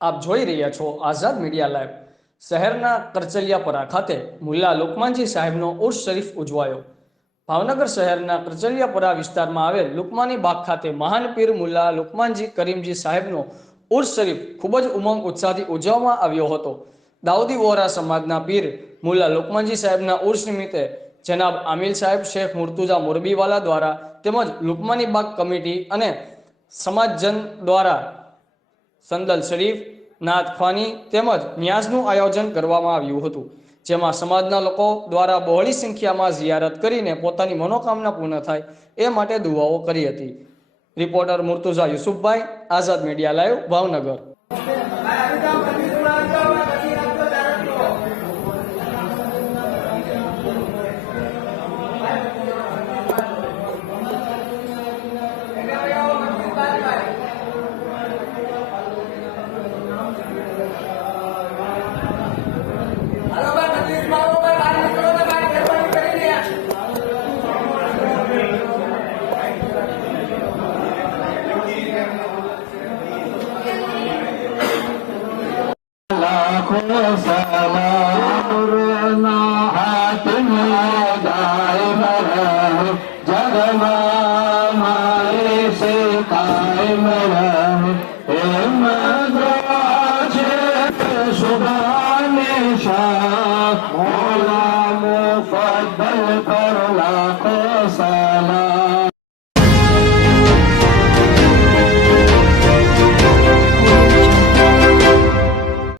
આપ જોઈ રહ્યા છો આઝાદ મીડિયા લાઈવ। શહેરના કરચલિયાપરા ખાતે મુલ્લા લુકમાનજી સાહેબનો ઉર્સ શરીફ ઉજવાયો। ભાવનગર શહેરના કરચલિયાપરા વિસ્તારમાં આવેલ લુકમાની બાગ ખાતે મહાન પીર મુલ્લા લુકમાનજી કરીમજી સાહેબનો ઉર્સ શરીફ ખૂબ જ ઉમંગ ઉત્સાહથી ઉજવવામાં આવ્યો હતો। દાઉદી વોરા સમાજના પીર મુલ્લા લુકમાનજી સાહેબના ઉર્સ નિમિત્તે જનાબ આમિલ સાહેબ શેખ મુર્તુઝા મોરબીવાલા દ્વારા તેમજ લુકમાની બાગ કમિટી અને સમાજજન દ્વારા સંદલ શરીફ, નાત ખ્વાની તેમજ ન્યાઝનું આયોજન કરવામાં આવ્યું હતું, જેમાં સમાજના લોકો દ્વારા બહોળી સંખ્યામાં ઝિયારત કરીને પોતાની મનોકામના પૂર્ણ થાય એ માટે દુઆઓ કરી હતી। રિપોર્ટર મુર્તુઝા યુસુફભાઈ, આઝાદ મીડિયા લાઈવ, ભાવનગર। मोला मुफद्दल